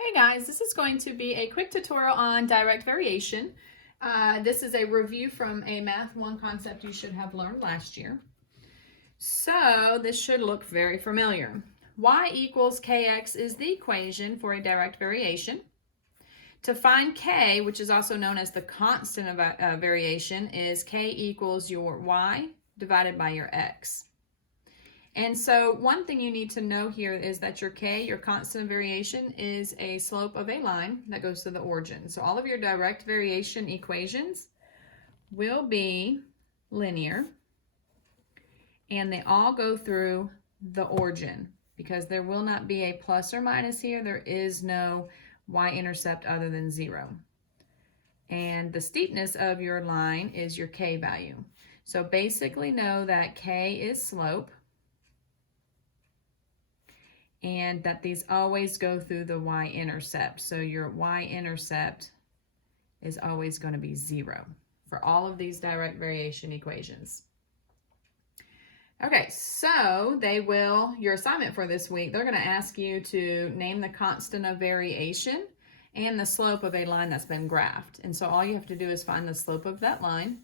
Hey guys, this is going to be a quick tutorial on direct variation. This is a review from a Math 1 concept you should have learned last year. So this should look very familiar. Y equals kx is the equation for a direct variation. To find k, which is also known as the constant of variation, is k equals your y divided by your x. And so one thing you need to know here is that your k, your constant of variation, is a slope of a line that goes to the origin. So all of your direct variation equations will be linear, and they all go through the origin because there will not be a plus or minus here. There is no y-intercept other than 0. And the steepness of your line is your k value. So basically know that k is slope, and that these always go through the y-intercept. So your y-intercept is always going to be 0 for all of these direct variation equations. Okay, so your assignment for this week, they're going to ask you to name the constant of variation and the slope of a line that's been graphed. And so all you have to do is find the slope of that line.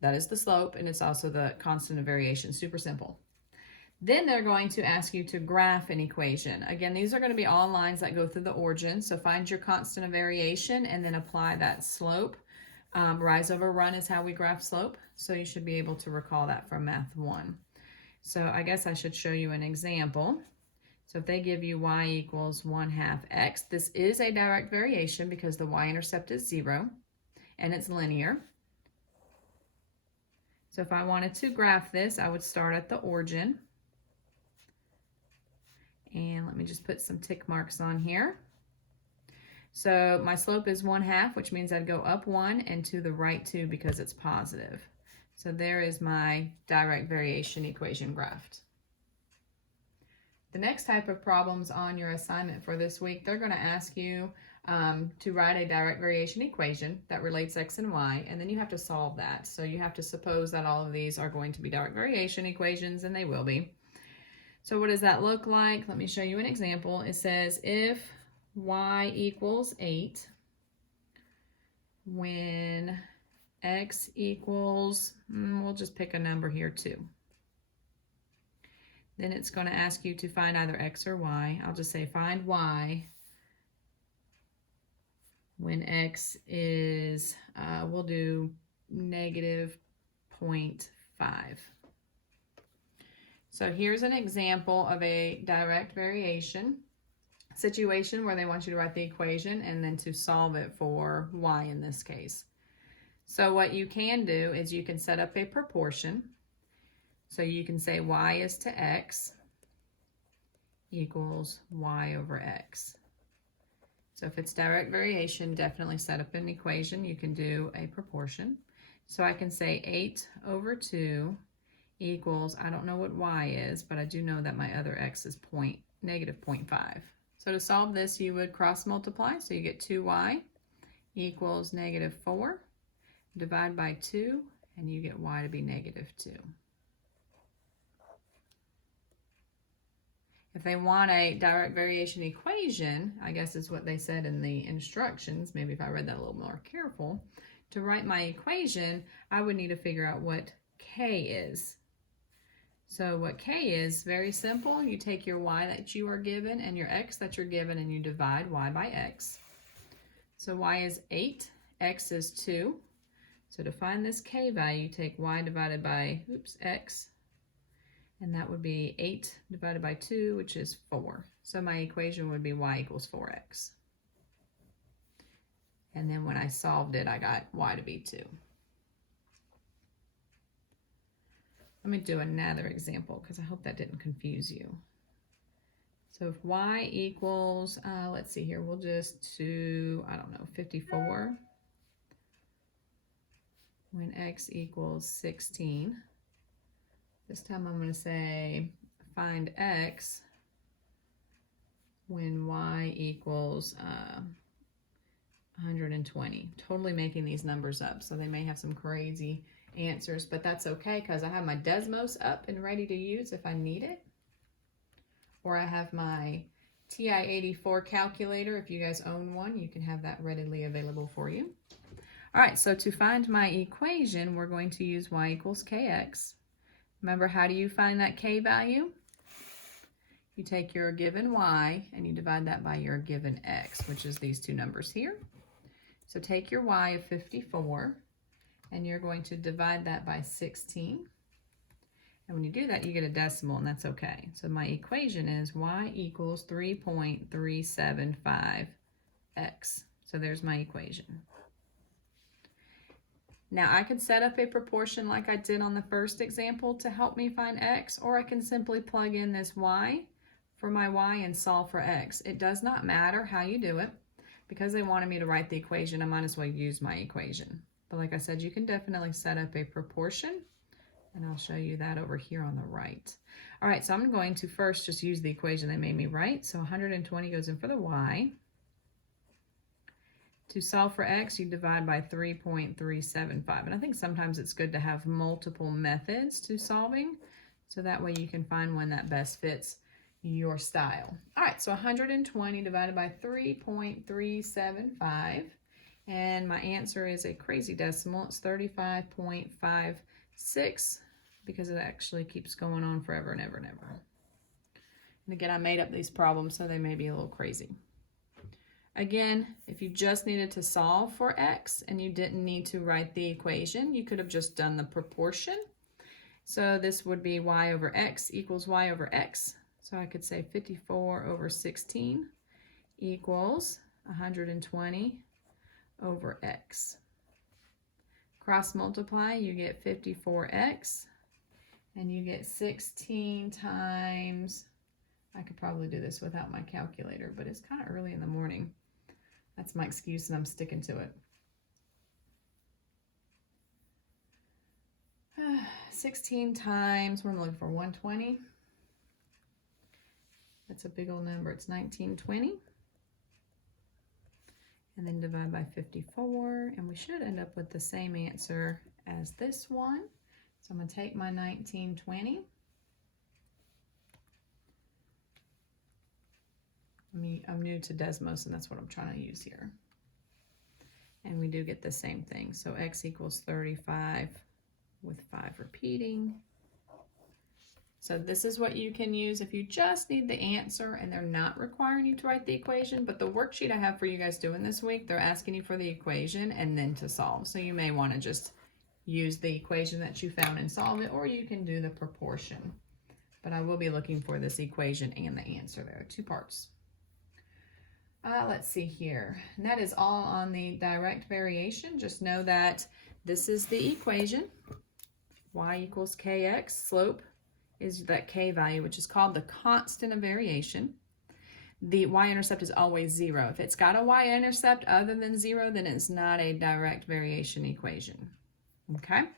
That is the slope, and it's also the constant of variation. Super simple. Then they're going to ask you to graph an equation. Again, these are going to be all lines that go through the origin. So find your constant of variation and then apply that slope. Rise over run is how we graph slope. So you should be able to recall that from Math 1. So I guess I should show you an example. So if they give you y equals 1/2 x, this is a direct variation because the y-intercept is 0 and it's linear. So if I wanted to graph this, I would start at the origin. And let me just put some tick marks on here. So my slope is 1/2, which means I'd go up 1 and to the right 2 because it's positive. So there is my direct variation equation graphed. The next type of problems on your assignment for this week, they're going to ask you to write a direct variation equation that relates x and y, and then you have to solve that. So you have to suppose that all of these are going to be direct variation equations, and they will be. So what does that look like? Let me show you an example. It says if y equals 8, when x equals, we'll just pick a number here, 2. Then it's going to ask you to find either x or y. I'll just say find y when x is, we'll do -0.5. So here's an example of a direct variation situation where they want you to write the equation and then to solve it for y in this case. So what you can do is you can set up a proportion. So you can say y is to x equals y over x. So if it's direct variation, definitely set up an equation. You can do a proportion. So I can say 8 over 2 equals, I don't know what y is, but I do know that my other x is -0.5. So to solve this, you would cross multiply. So you get 2y equals -4. Divide by 2, and you get y to be -2. If they want a direct variation equation, I guess is what they said in the instructions, maybe if I read that a little more careful, to write my equation, I would need to figure out what k is. So what k is, very simple. You take your y that you are given and your x that you're given, and you divide y by x. So y is 8, x is 2. So to find this k value, take y divided by, x, and that would be 8 divided by 2, which is 4. So my equation would be y equals 4x. And then when I solved it, I got y to be 2. Let me do another example because I hope that didn't confuse you. So if y equals, let's see here, we'll just do, 54. When x equals 16. This time I'm going to say find x when y equals 120. Totally making these numbers up, so they may have some crazy answers, but that's okay because I have my Desmos up and ready to use if I need it. Or I have my TI-84 calculator. If you guys own one, you can have that readily available for you. All right, so to find my equation, we're going to use y equals kx. Remember, how do you find that k value? You take your given y and you divide that by your given x, which is these two numbers here. So take your y of 54 and you're going to divide that by 16. And when you do that, you get a decimal, and that's okay. So my equation is y equals 3.375x. So there's my equation. Now I could set up a proportion like I did on the first example to help me find x, or I can simply plug in this y for my y and solve for x. It does not matter how you do it. Because they wanted me to write the equation, I might as well use my equation. But like I said, you can definitely set up a proportion, and I'll show you that over here on the right. All right, so I'm going to first just use the equation they made me write. So 120 goes in for the y. To solve for x, you divide by 3.375. And I think sometimes it's good to have multiple methods to solving, so that way you can find one that best fits your style. All right, so 120 divided by 3.375. And my answer is a crazy decimal. It's 35.56 because it actually keeps going on forever and ever and ever. And again, I made up these problems, so they may be a little crazy. Again, if you just needed to solve for x and you didn't need to write the equation, you could have just done the proportion. So this would be y over x equals y over x. So I could say 54 over 16 equals 120 over x. Cross multiply, you get 54x, and you get 16 times, I could probably do this without my calculator, but it's kind of early in the morning. That's my excuse, and I'm sticking to it. 16 times, what am I looking for, 120? That's a big old number. It's 1920. And then divide by 54, and we should end up with the same answer as this one. So I'm going to take my 1920. I'm new to Desmos, and that's what I'm trying to use here. And we do get the same thing. So x equals 35 with 5 repeating. So this is what you can use if you just need the answer and they're not requiring you to write the equation. But the worksheet I have for you guys doing this week, they're asking you for the equation and then to solve. So you may want to just use the equation that you found and solve it, or you can do the proportion. But I will be looking for this equation and the answer. There are two parts. Let's see here. And that is all on the direct variation. Just know that this is the equation. Y equals kx. Slope is that k value, which is called the constant of variation. The y-intercept is always 0. If it's got a y-intercept other than 0, then it's not a direct variation equation. Okay?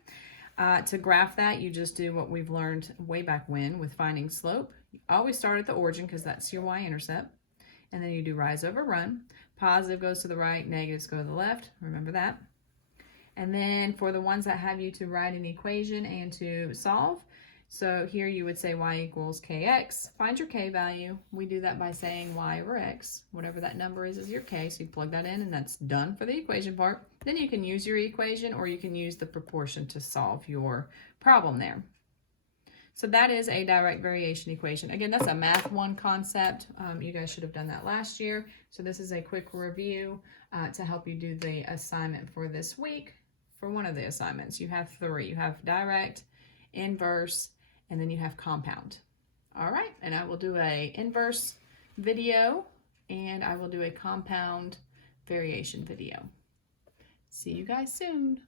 To graph that, you just do what we've learned way back when with finding slope. You always start at the origin because that's your y-intercept. And then you do rise over run. Positive goes to the right, negatives go to the left. Remember that. And then for the ones that have you to write an equation and to solve, so here you would say y equals kx. Find your k value. We do that by saying y over x. Whatever that number is your k. So you plug that in, and that's done for the equation part. Then you can use your equation, or you can use the proportion to solve your problem there. So that is a direct variation equation. Again, that's a Math 1 concept. You guys should have done that last year. So this is a quick review to help you do the assignment for this week. For one of the assignments, you have 3. You have direct, inverse, and then you have compound. All right, and I will do a inverse video, and I will do a compound variation video. See you guys soon.